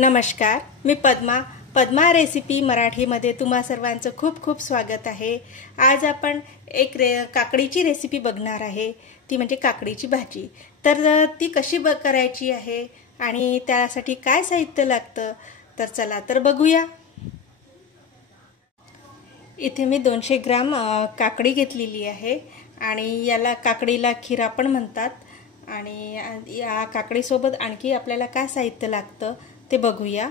नमस्कार, मी पद्मा रेसिपी मराठीमध्ये तुम्हा सर्वांचं खूप खूप स्वागत आहे। आज आपण एक काकडीची रेसिपी बघणार आहे, ती म्हणजे काकडीची भाजी। तर ती कशी करायची आहे आणि त्यासाठी काय साहित्य लागतं तर चला तर बघूया। इथे मी 200 ग्राम काकडी घेतलेली आहे आणि याला काकडीला खिरा पण म्हणतात। आणि या काकडी सोबत आणखी आपल्याला काय साहित्य लागतं ते बघूया।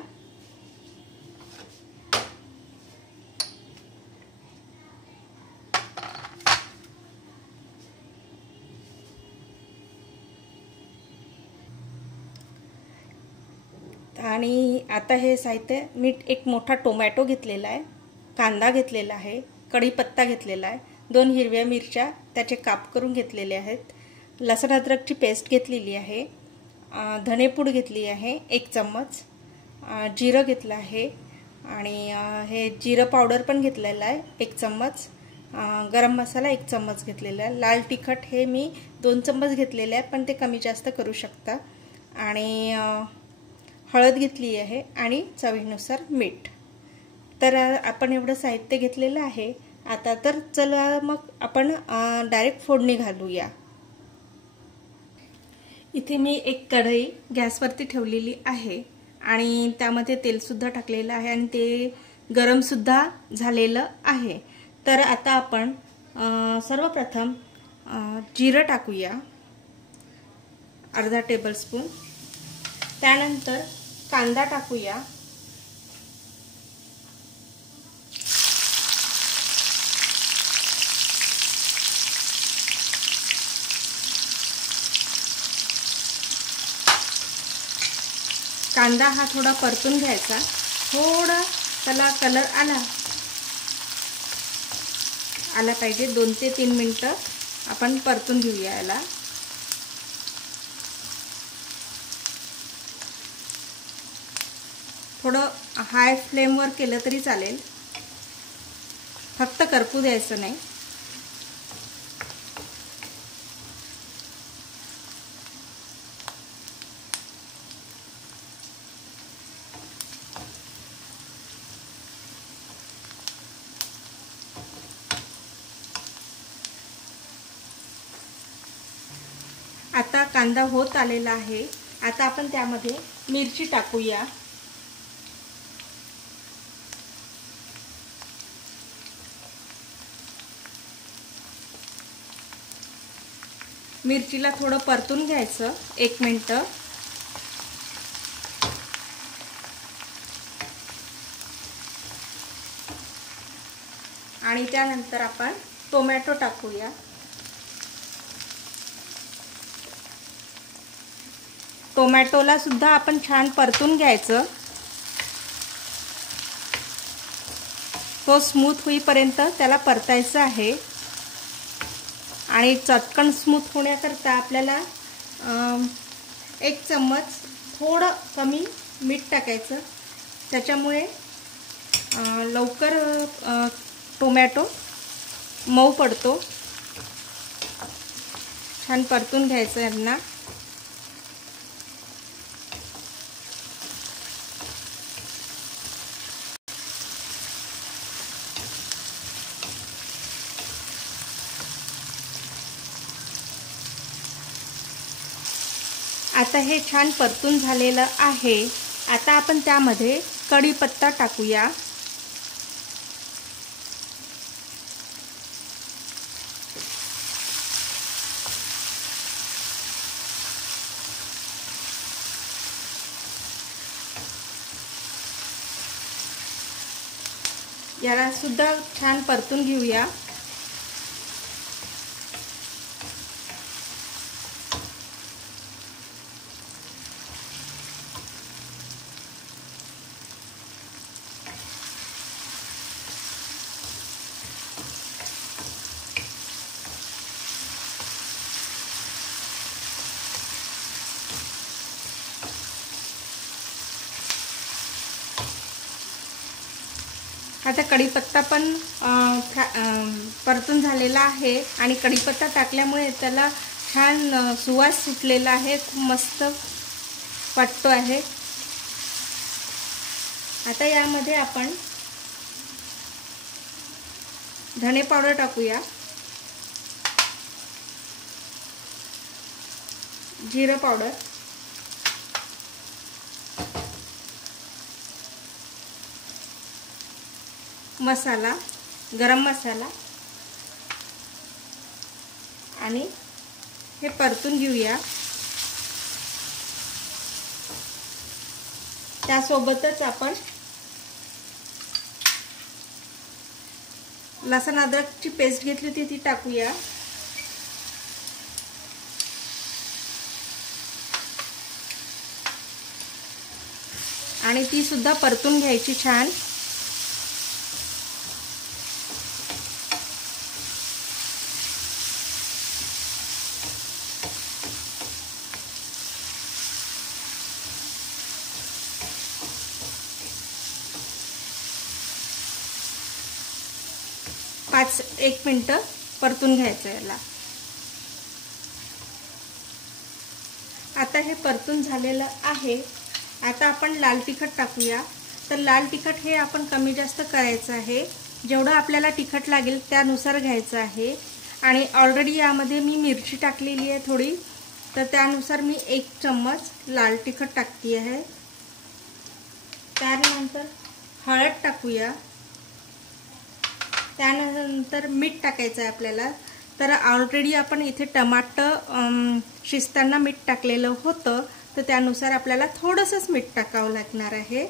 आणि आता हे साहित्य मी एक मोठा टोमॅटो घेतलेला आहे, कांदा घेतलेला आहे, कढीपत्ता घेतलेला आहे, 2 हिरव्या मिरच्या त्याचे काप करून घेतलेले आहेत, लसूण अद्रकची पेस्ट घेतलेली आहे, धनेपूड घेतली आहे 1 चम्मच, जिरं घेतलं आहे आणि हे जिरं पावडर पण घेतलेला आहे 1 चम्मच, गरम मसाला 1 चम्मच घेतलेला आहे, लाल तिखट हे मी 2 चम्मच घेतलेले आहे पण ते कमी जास्त करू शकता, आणि हळद घेतली आहे आणि चवीनुसार मीठ। तर आपण एवढं साहित्य घेतलेलं आहे। आता तर चला मग आपण डायरेक्ट फोडणी घालूया। इथे मी एक कढई गॅसवरती ठेवलेली आहे आणि त्यामध्ये तेल सुद्धा टाकलेलं आहे आणि ते गरम सुद्धा झालेलं आहे। तर आता आपण सर्वप्रथम जिरं टाकूया अर्धा टेबलस्पून, त्यानंतर कांदा टाकूया, कांदा हा थोडा परतून घ्यायचा, थोडा त्याला कलर आला पाहिजे, 2 ते 3 मिनिटं आपण परतून घेऊया याला। थोडं हाय फ्लेमवर केलं तरी चालेल, फक्त करपू द्यायचं नाही। आता कांदा होत आलेला आहे। आता आपण त्यामध्ये मिरची टाकूया, मिरचीला थोडं परतून घ्यायचं 1 मिनिट, आणि त्यानंतर आपण टोमॅटो टाकूया। टोमॅटोला सुद्धा आपण छान परतून घ्यायचं, तो स्मूथ होईपर्यंत त्याला परतायचं आहे। आणि चटकन स्मूथ होण्याकरता आपल्याला 1 चम्मच थोडं कमी मीठ टाकायचं, त्याच्यामुळे लवकर टोमॅटो मऊ पडतो। छान परतून घ्यायचं यांना। आता हे छान परतून झालेलं आहे। आता आपण त्यामध्ये कढीपत्ता टाकूया, याला सुद्धा छान परतून घेऊया। आता कढीपत्ता पण परतून झालेला आहे आणि कढीपत्ता टाकल्यामुळे त्याला छान सुवास सुटलेला आहे, खूप मस्त वाटतो आहे। आता यामध्ये आपण धणे पावडर टाकूया, जिरं पावडर, मसाला, गरम मसाला आणि हे परतून घेऊया। त्यासोबतच आपण लसूण अद्रकची पेस्ट घेतली होती ती टाकूया। आणि ती सुद्धा परतून घ्यायची छान। एक मिनिट परतून घ्यायचं याला। आता हे परतून झालेलं आहे। आता आपण लाल तिखट टाकूया। तर लाल तिखट हे आपण कमी जास्त करायचं आहे, जेवढं आपल्याला तिखट लागेल त्यानुसार घ्यायचं आहे। आणि ऑलरेडी यामध्ये मी मिरची टाकलेली आहे थोडी, तर त्यानुसार मी 1 चम्मच लाल तिखट टाकते आहे। त्यानंतर हळद टाकूया, त्यानंतर मीठ टाकायचं आहे आपल्याला। तर ऑलरेडी आपण इथे टमाटर शिजताना मीठ टाकलेलं होतं, तर त्यानुसार आपल्याला थोडंसंच मीठ टाकावं लागणार आहे,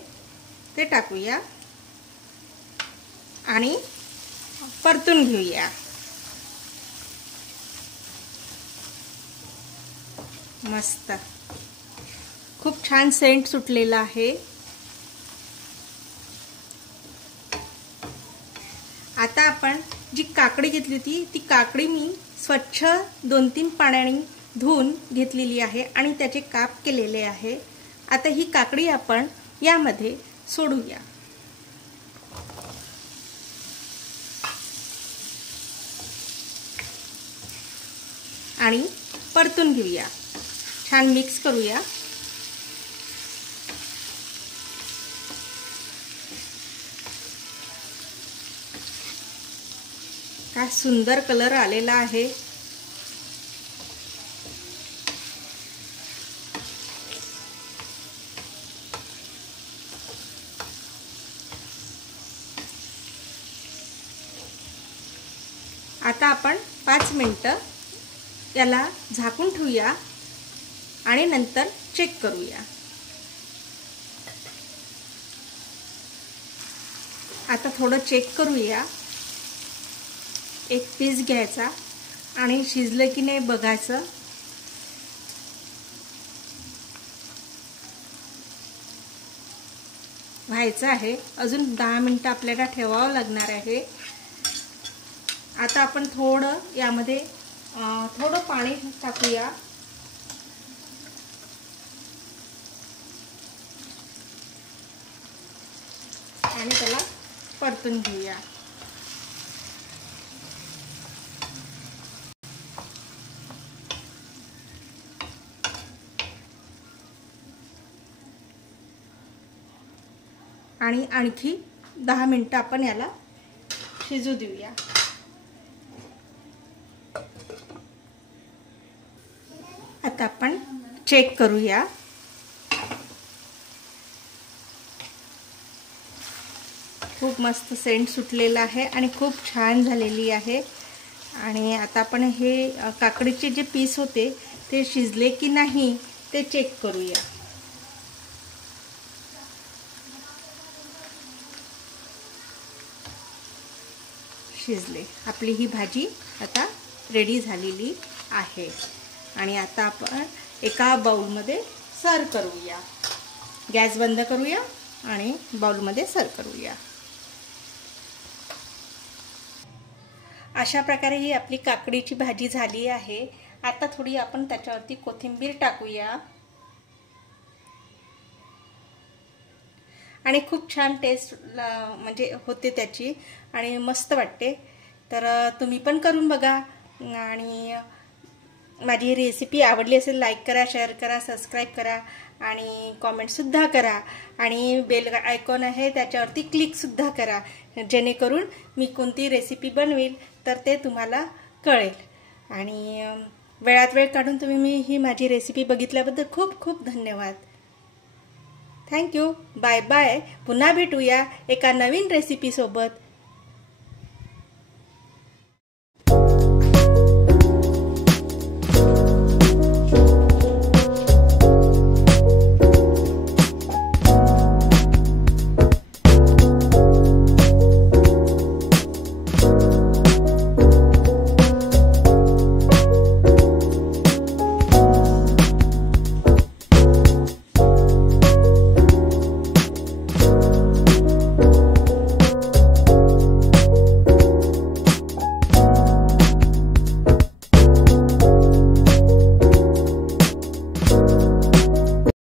ते टाकूया आणि परतून घेऊया। मस्त खूप छान सेंट सुटलेला आहे। आता आपण जी काकडी घेतली होती ती काकडी मी स्वच्छ 2-3 पाण्याने धुवून घेतलेली आहे आणि त्याचे काप केलेले आहे। आता ही काकडी आपण यामध्ये सोडूया आणि परतून घेऊया, छान मिक्स करूया। काय सुंदर कलर आलेला आहे। आता आपण 5 मिनिटं याला झाकून ठेवूया आणि नंतर चेक करूया। आता थोडं चेक करूया। एक पीस घ्यायचा आणि शिजलं की नाही बघायचं। व्हायचं आहे, अजून 10 मिनिटं आपल्याला ठेवावं लागणार आहे। आता आपण थोडं यामध्ये थोडं पाणी टाकूया आणि त्याला परतून घेऊया। आणि आणखी 10 मिनिटं आपण याला शिजू देऊया। आता आपण चेक करूया। खूप मस्त सेंट सुटलेला आहे आणि खूप छान झालेली आहे। आणि आता आपण हे काकडीचे जे पीस होते ते शिजले की नाही ते चेक करूया। शिजले, आपली ही भाजी आता रेडी झालेली आहे। आणि आता आपण एका बाउलमध्ये सर्व करूया। गॅस बंद करूया आणि बाउलमध्ये सर्व करूया। अशा प्रकारे ही आपली काकडीची भाजी झाली आहे। आता थोडी आपण त्याच्यावरती कोथिंबीर टाकूया आणि खूप छान टेस्ट म्हणजे होते त्याची आणि मस्त वाटते। तर तुम्ही पण करून बघा आणि माझी ही रेसिपी आवडली असेल लाईक करा, शेअर करा, सबस्क्राईब करा आणि कॉमेंटसुद्धा करा आणि बेल आयकॉन आहे त्याच्यावरती क्लिकसुद्धा करा, जेणेकरून मी कोणती रेसिपी बनवेल तर ते तुम्हाला कळेल. आणि वेळात वेळ काढून तुम्ही ही माझी रेसिपी बघितल्याबद्दल खूप खूप धन्यवाद. थँक्यू. Bye bye. पुन्हा भेटूया एका नवीन रेसिपीसोबत.